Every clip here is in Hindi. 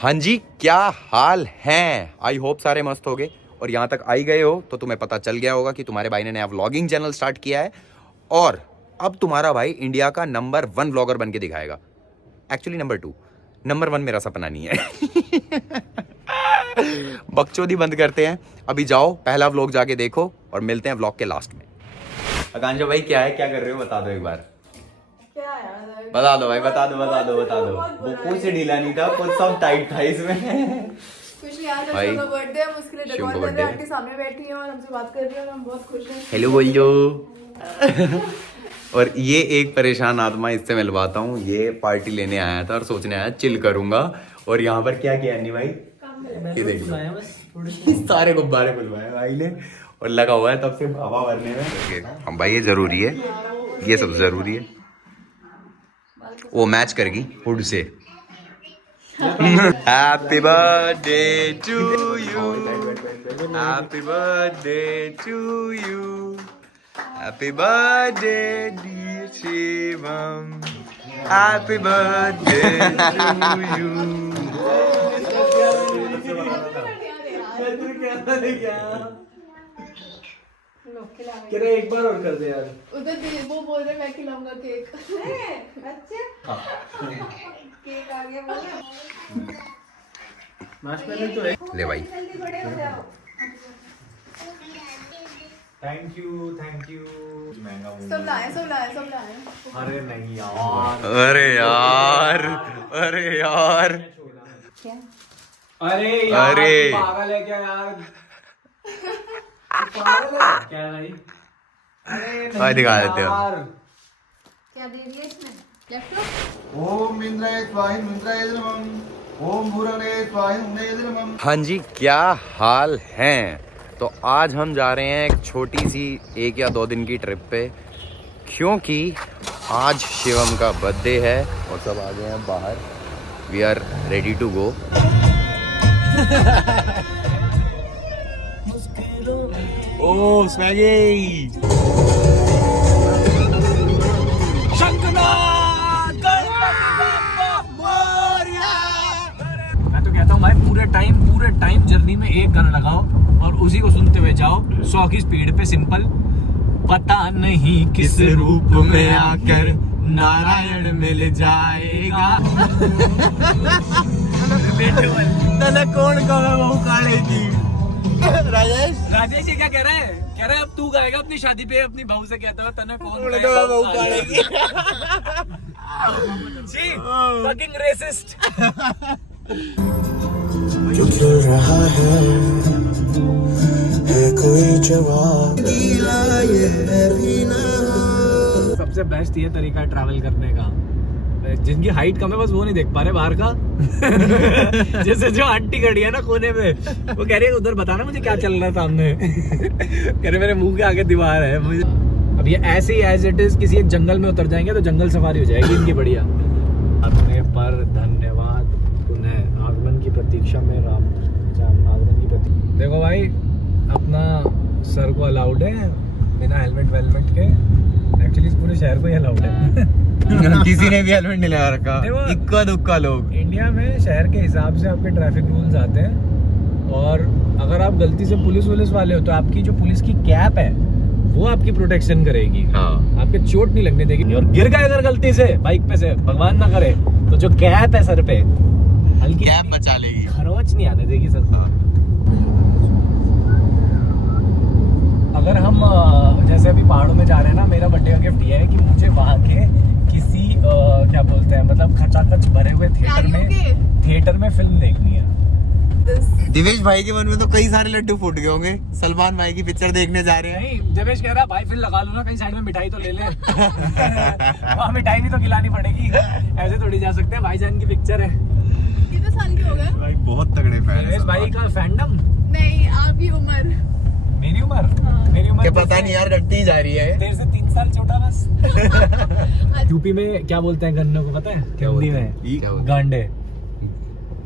हाँ जी, क्या हाल है। आई होप सारे मस्त हो गए और यहाँ तक आई गए हो तो तुम्हें पता चल गया होगा कि तुम्हारे भाई ने नया व्लॉगिंग चैनल स्टार्ट किया है और अब तुम्हारा भाई इंडिया का नंबर 1 व्लॉगर बन के दिखाएगा। एक्चुअली नंबर 1 मेरा सपना नहीं है। बकचोदी बंद करते हैं, अभी जाओ पहला व्लॉग जाके देखो और मिलते हैं व्लॉग के लास्ट में। आकांक्षा भाई क्या है, क्या कर रहे हो, बता दो एक बार। क्या यार, बता दो भाई, बता दो। वो कुछ ढीला नहीं था, कुछ सब टाइट था इसमें। कुछ नहीं यार, भाई, शिव का बर्थडे है, हम उसके लिए शिव का डेकोर कर रहे birthday हैं। है। आंटी सामने बैठी है और हमसे बात कर रही है और हम बहुत खुश हैं। हेलो बोलियो। और ये एक परेशान आत्मा, इससे मिलवाता हूँ। ये पार्टी लेने आया था और सोचने आया चिल करूंगा, और यहाँ पर क्या किया अन्नी भाई, ये देख लो, सारे गुब्बारे बुलवाए भाई ने और लगा हुआ है तब से हवा भरने में। हम भाई ये जरूरी है, ये सब जरूरी है। वो मैच करेगी हुड से। Happy birthday to you, happy birthday to you, happy birthday dear Shivam, happy birthday to you. किरे एक बार और कर दे यार। उधर वो बोल रहे मैं खिलाऊंगा केक। अच्छा केक आ गया बोले। मार्शमेलो तो है। ले भाई, थैंक यू महंगा सब लाए। अरे नहीं यार, अरे यार, अरे यार, क्या अरे यार, अरे। तू पागल है क्या यार? तू पागल है क्या भाई? अरे भाई दिखा देते हो। यार। क्या दे दिया इसमें? लैपटॉप। ओम इंद्राय स्वाहा इंद्राय नमः, ओम भूरणे स्वाहा नमः। हाँ जी, क्या हाल हैं। तो आज हम जा रहे हैं एक छोटी सी 1 या 2 दिन की ट्रिप पे, क्योंकि आज शिवम का बर्थडे है और सब आ गए हैं बाहर। We are ready to go. Oh स्मैगी, मैं तो कहता हूँ भाई पूरे टाइम जर्नी में एक गाना लगाओ और उसी को सुनते हुए जाओ 100 की स्पीड पे। सिंपल, पता नहीं किस रूप में आकर नारायण मिल जाएगा। तने कौन कहे वो काढ़ेगी। राजेश जी क्या कह रहे हैं? कह रहे हैं अब तू गाएगा अपनी शादी पे अपनी बहू से, कहता है तने कौन गाएगा बहू काढ़ेगी। जी फकिंग रेसिस्ट। जो चल रहा है कोई जवाब। सबसे बेस्ट ये तरीका ट्रैवल करने का, जिनकी हाइट कम है बस वो नहीं देख पा रहे बाहर का। जैसे जो आंटी खड़ी है ना कोने में, वो कह रही है उधर बताना मुझे क्या चल रहा है सामने। कह रहे मेरे मुंह के आगे दीवार है मुझे। अब ये ऐसे ही एज इट इज किसी एक जंगल में उतर जाएंगे तो जंगल सफारी हो जाएगी इनकी बढ़िया। अपने पर धन्यवाद, पुनः आगमन की प्रतीक्षा में राम आगमन की प्रतीक्षा। देखो भाई, अपना सर को अलाउड है बिना हेलमेट वेलमेट के। एक्चुअली इस पूरे शहर को ही अलाउड है। किसी ने भी हेलमेट नहीं लगा रखा, इक्का दुक्का लोग। इंडिया में शहर के हिसाब से आपके ट्रैफिक रूल्स आते हैं, और अगर आप गलती से पुलिस वाले हो तो आपकी जो पुलिस की कैप है वो आपकी प्रोटेक्शन करेगी। हाँ, आपके चोट नहीं लगने देगी। और गिर गए अगर गलती से बाइक पे से, भगवान ना करे, तो जो कैप है सर पे हल्की कैप बचा लेगी, खरोच नहीं आने देगी सर। अगर हम जैसे अभी पहाड़ों में जा रहे हैं ना, मेरा बर्थडे का गिफ्ट ये है कि मुझे वहाँ के किसी क्या बोलते हैं, मतलब खचाखच भरे हुए थिएटर में फिल्म देखनी है। दिवेश भाई के मन में तो कई सारे लड्डू फूट गए होंगे। सलमान भाई की पिक्चर देखने जा रहे हैं। नहीं, जवेश कह रहा भाई फिर लगा लो ना कहीं साइड में, मिठाई तो ले ले। वहाँ मिठाई भी तो खिलानी पड़ेगी, ऐसे थोड़ी जा सकते हैं। भाईजान की पिक्चर है। कितने साल के हो गए? भाई बहुत तगड़े फैन जवेश भाई का फैंडम। नहीं, आपकी उम्र। मेरी उम्र क्या पता नहीं यार, घटती ही जा रही है। तेरे से 3 साल छोटा बस। यूपी में क्या बोलते हैं गन्ने को, पता है? हिंदी में गांडे।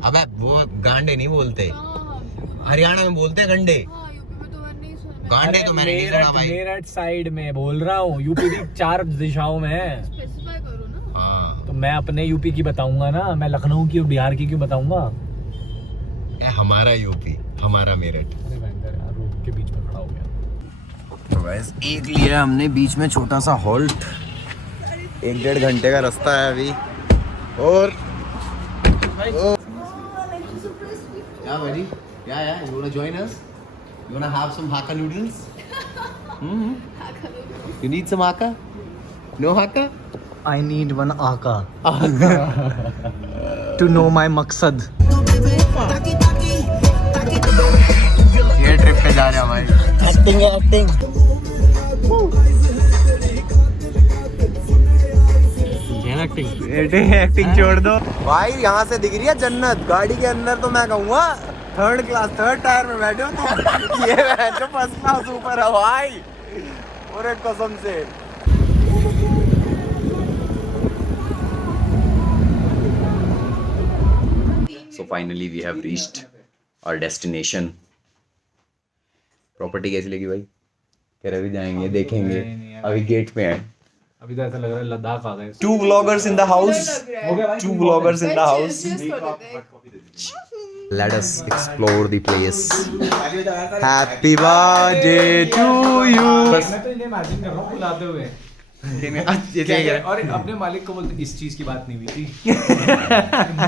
अबे वो गांडे नहीं बोलते, हाँ, हरियाणा में बोलते हैं गंडे। यूपी में तो मैंने नहीं सुना। गांडे तो मैंने नहीं सुना भाई। मेरठ साइड में बोल रहा हूँ, यूपी की 4 दिशाओं में है। स्पेसिफाई करो ना। हाँ, तो मैं अपने यूपी की बताऊंगा ना, मैं लखनऊ की और बिहार की क्यों बताऊंगा? हमारा यूपी, हमारा मेरठ। अरे भयंकर यार, रोड के बीच में खड़ा हो गया। तो वैसे एक लिया हमने बीच में छोटा सा हॉल्ट, 1-1.5 घंटे का रास्ता है अभी। और yeah buddy, yeah you wanna join us, you wanna have some Hakka noodles? You need some Hakka? No Hakka? I need one Aka to know my मकसद। ये ट्रिप पे जा रहे हैं भाई। एक्टिंग है एक्टिंग। एक्टिंग छोड़ दो भाई। यहाँ से दिख रही है जन्नत। गाड़ी के अंदर तो मैं कहूँगा 3rd क्लास 3rd टायर में बैठे हो तो ये जो फर्स्ट क्लास ऊपर है भाई, और एक कसम से। So finally we have reached our destination. Property कैसी लगी भाई? कह रहे अभी जाएंगे देखेंगे, अभी गेट पे हैं। अभी तो ऐसा लग रहा है लद्दाख आ गए। 2 vloggers in the house. 2 vloggers in the house. Let us explore the place. Happy birthday to you. मैं तो इन्हें इमेजिन कर रहा हूँ बुलाते हुए। और अपने मालिक को बोलते इस चीज की बात नहीं हुई थी।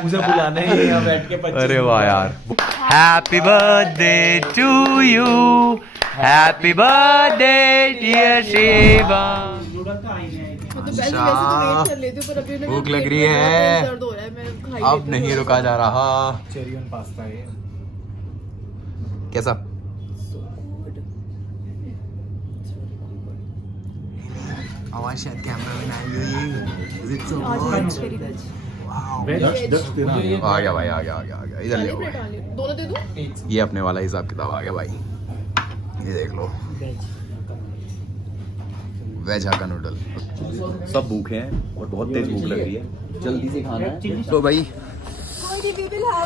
मुझे बुलाना ही यहाँ बैठ के 25। अरे वाह यार। Happy birthday to you. Happy birthday dear Shiva. भूख लग रही है, अब नहीं रुका जा रहा। चेरी ऑन पास्ता है। कैसा? आवाज शायद कैमरा में ना आई हुई। Is it so good? आ गया भाई, आ गया। इधर ले आओ भाई। दोनों दे दूं? ये अपने वाला हिसाब किताब आ गया भाई। ये देख लो, वेज हाक्का नूडल। सब भूखे हैं और बहुत तेज भूख लग रही है, जल्दी से खाना है। तो भाई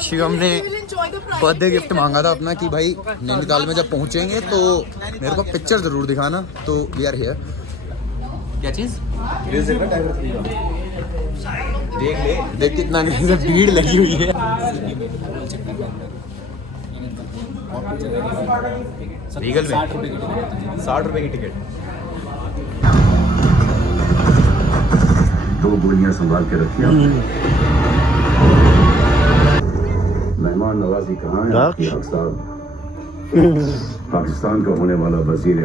शिवम ने बर्थडे गिफ्ट मांगा था अपना कि भाई नैनीताल में जब पहुंचेंगे तो मेरे को पिक्चर जरूर दिखाना। तो वी आर हियर। क्या चीज? देख ले, देख कितना भीड़ लगी हुई है। रीगल में 60 रुपए की टिकट। 2 गोलियां संभाल के रखिए। मेहमान नवाजी कहाँ है आपकी हक साहब? पाकिस्तान का होने वाला वजीर।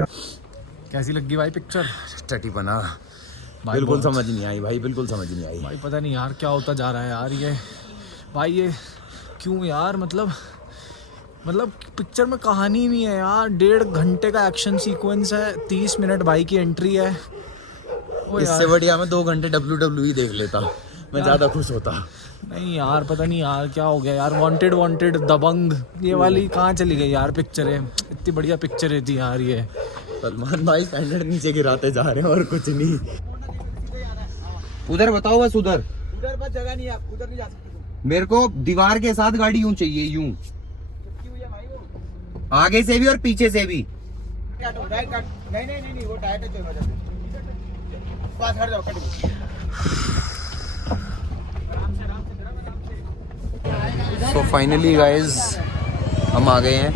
कैसी लगी भाई पिक्चर? टटी बना, बिल्कुल समझ नहीं आई भाई, बिल्कुल समझ नहीं आई भाई। पता नहीं यार क्या होता जा रहा है यार ये भाई, ये क्यों यार? मतलब पिक्चर में कहानी ही नहीं है यार। 1.5 घंटे का एक्शन सीक्वेंस है, 30 मिनट भाई की एंट्री है। इससे बढ़िया मैं 2 घंटे WWE देख लेता, मैं ज्यादा खुश होता। नहीं यार, पता नहीं यार क्या हो गया यार। वांटेड दबंग ये वाली कहाँ चली गई यार पिक्चर है? इतनी बढ़िया पिक्चर थी यार ये। सलमान भाई स्टैंडर्ड नीचे गिराते जा रहे हैं और कुछ नहीं। उधर बताओ, बस उधर बस जगह नहीं है, आप उधर नहीं जा सकते। मेरे को दीवार के साथ गाड़ी यूं चाहिए, यूं आगे से भी और पीछे से भी। नहीं वो टायर टच हो जाता है। बस हट जाओ, तो फाइनली गाइज हम आ गए हैं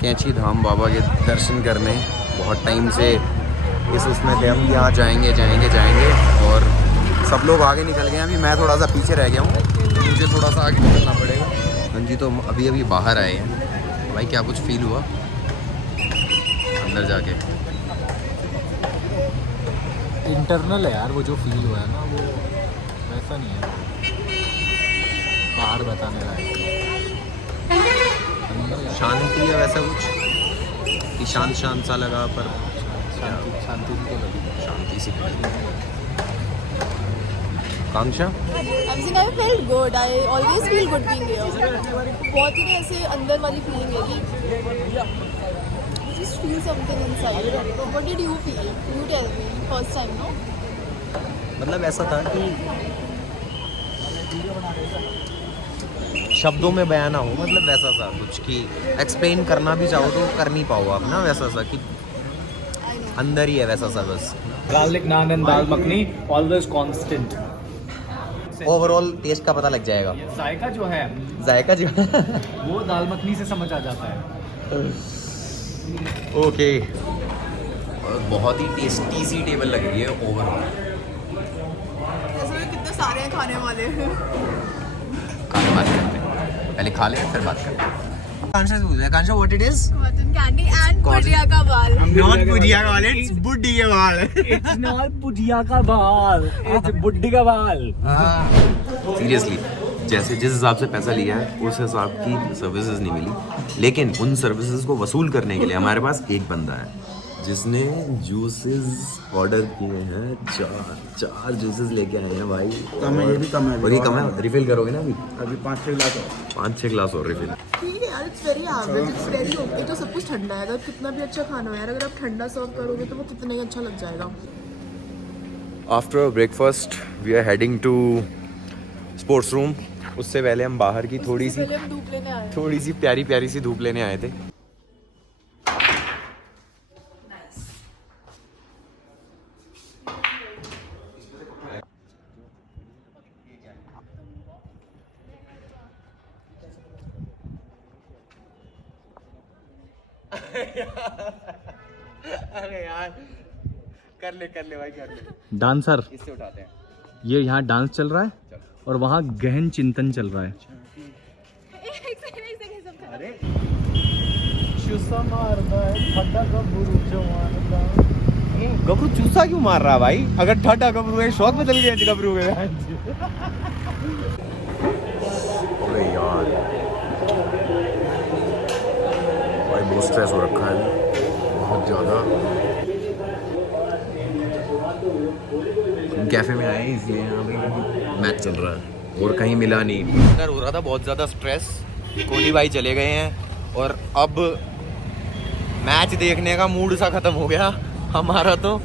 कैंची धाम बाबा के दर्शन करने। बहुत टाइम से इस उसमें थे हम, यहाँ जाएंगे और सब लोग आगे निकल गए हैं। अभी मैं थोड़ा सा पीछे रह गया हूँ, मुझे थोड़ा सा आगे निकलना पड़ेगा। हाँ जी, तो अभी बाहर आए हैं भाई। क्या कुछ फील हुआ अंदर जाके? इंटरनल है यार वो जो फील हुआ है ना, वो वैसा नहीं है बाहर बताने लायक। शांति है वैसा कुछ कि शांत सा लगा, पर शांति तो लगी, शांति सी लगी। Kanksha, I felt good. I always feel good being here. बहुत ही ऐसे अंदर वाली फीलिंग है कि I just feel something inside. What did you feel? You tell me. First time, no? मतलब ऐसा था कि शब्दों में बयान ना हो, मतलब वैसा सा कुछ कि एक्सप्लेन करना भी चाहो तो कर नहीं पाओ आप ना, वैसा सा कि अंदर ही है वैसा सा बस। Garlic naan and dal makhani always constant. Overall taste का पता लग जाएगा। जायका जो है जायका जो वो दाल मखनी से समझ आ जाता है। ओके, और बहुत ही टेस्टी सी टेबल लग रही है ओवरऑल। कितने सारे हैं खाने वाले। खाने बात करते हैं, पहले खा ले फिर बात करते हैं। कांशा what it is? Cotton candy and बुढ़िया का बाल। नॉट बुढ़िया का बाल, इट्स बुड्ढी के बाल। इट्स नॉट बुढ़िया का बाल, इट्स बुड्ढी का बाल। सीरियसली, जैसे जिस हिसाब से पैसा लिया है उस हिसाब की सर्विसेज नहीं मिली, लेकिन उन सर्विसेज को वसूल करने के लिए हमारे पास एक बंदा है जिसने जूसेस ऑर्डर किए हैं। चार जूसेस लेके आए हैं भाई। कम है, ये भी कम है। और ये कम है, रिफिल करोगे ना अभी? 5-6 गिलास और। 5-6 गिलास और रिफिल। ठीक है यार, it's very average, it's very okay. तो सब कुछ ठंडा है, अगर कितना भी अच्छा खाना हो यार, अगर आप ठंडा सर्व करोगे तो वो कितना ही अच्छा लग जाएगा। After breakfast we are heading to sports room. उससे पहले हम बाहर की थोड़ी सी प्यारी सी धूप लेने आए थे। अरे यार, कर ले भाई, कर ले। डांसर, इससे उठाते हैं। ये यहाँ डांस चल रहा है और वहाँ गहन चिंतन चल रहा है। अरे गबरू चूसा क्यों मार रहा है भाई? अगर ठाटा गबरू है, शौक में चली जाती गबरू है। अरे यार भाई, बहुत स्ट्रेस हो रखा है बहुत ज़्यादा। कैफे में आए इसलिए यहाँ पे मैच चल रहा है और कहीं मिला नहीं। इधर हो रहा था बहुत ज़्यादा स्ट्रेस। कोहली भाई चले गए हैं और अब मैच देखने का मूड सा खत्म हो गया हमारा। तो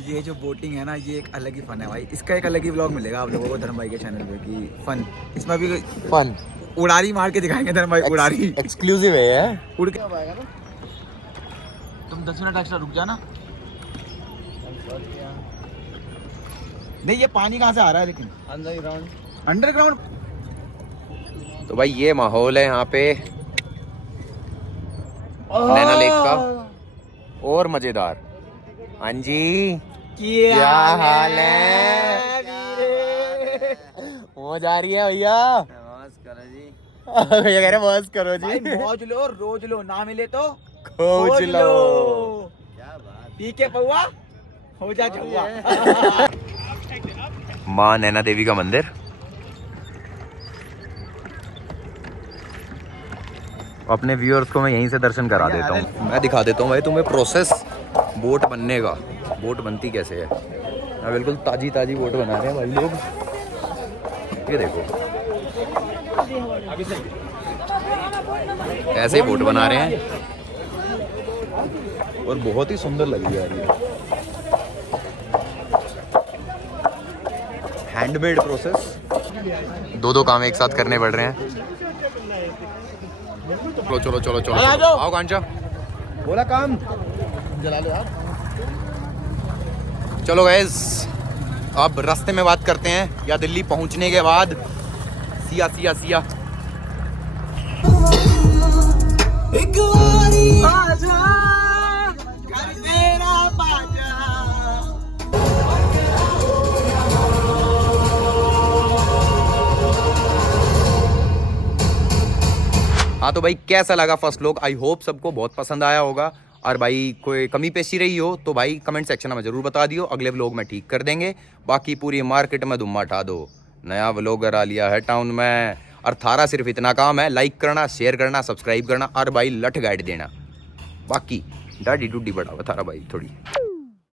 ये जो बोटिंग है ना, ये एक अलग ही फन है भाई। इसका एक अलग ही व्लॉग मिलेगा आप लोगों को धर्म भाई के चैनल पे कि फन, इसमें भी फन उड़ारी मार के दिखाएंगे धर्म भाई। उड़ारी एक्सक्लूसिव है। उड़ के तुम 10 मिनट एक्स्ट्रा रुक जाना। नहीं, ये पानी कहाँ से आ रहा है लेकिन? अंडरग्राउंड। तो भाई ये माहौल है यहाँ पे नैना लेक का, और मजेदार। हाँ जी, क्या हाल है? मौज आ रही है भैया? भैया कह रहे मौज करो जी। मौज लो, रोज लो, ना मिले तो खोज लो। पी के पौआ हो जा जुआ। माँ नैना देवी का मंदिर। अपने व्यूअर्स को मैं यहीं से दर्शन करा देता हूँ। मैं दिखा देता हूँ भाई तुम्हें प्रोसेस बोट बनने का। बोट बनती कैसे है? बिल्कुल ताजी ताजी बोट बना रहे हैं भाई लोग। ये देखो, ऐसे ही बोट बना रहे हैं और बहुत ही सुंदर लग रही है। हैंडमेड प्रोसेस, दो काम एक साथ करने पड़ रहे हैं। चलो चलो चलो चलो, आओ कांचा, बोला काम जला लो यार। चलो गाइस, अब रास्ते में बात करते हैं या दिल्ली पहुंचने के बाद। सिया सिया सिया। हाँ तो भाई कैसा लगा फर्स्ट लोग? आई होप सबको बहुत पसंद आया होगा। और भाई कोई कमी पेशी रही हो तो भाई कमेंट सेक्शन में ज़रूर बता दियो, अगले व्लॉग में ठीक कर देंगे। बाकी पूरी मार्केट में धुम्मा उठा दो। नया व्लॉगर आ लिया है टाउन में। और थारा सिर्फ इतना काम है, लाइक करना, शेयर करना, सब्सक्राइब करना और भाई लठ गाइड देना। बाकी डाडी डूडी बढ़ावा थारा भाई थोड़ी।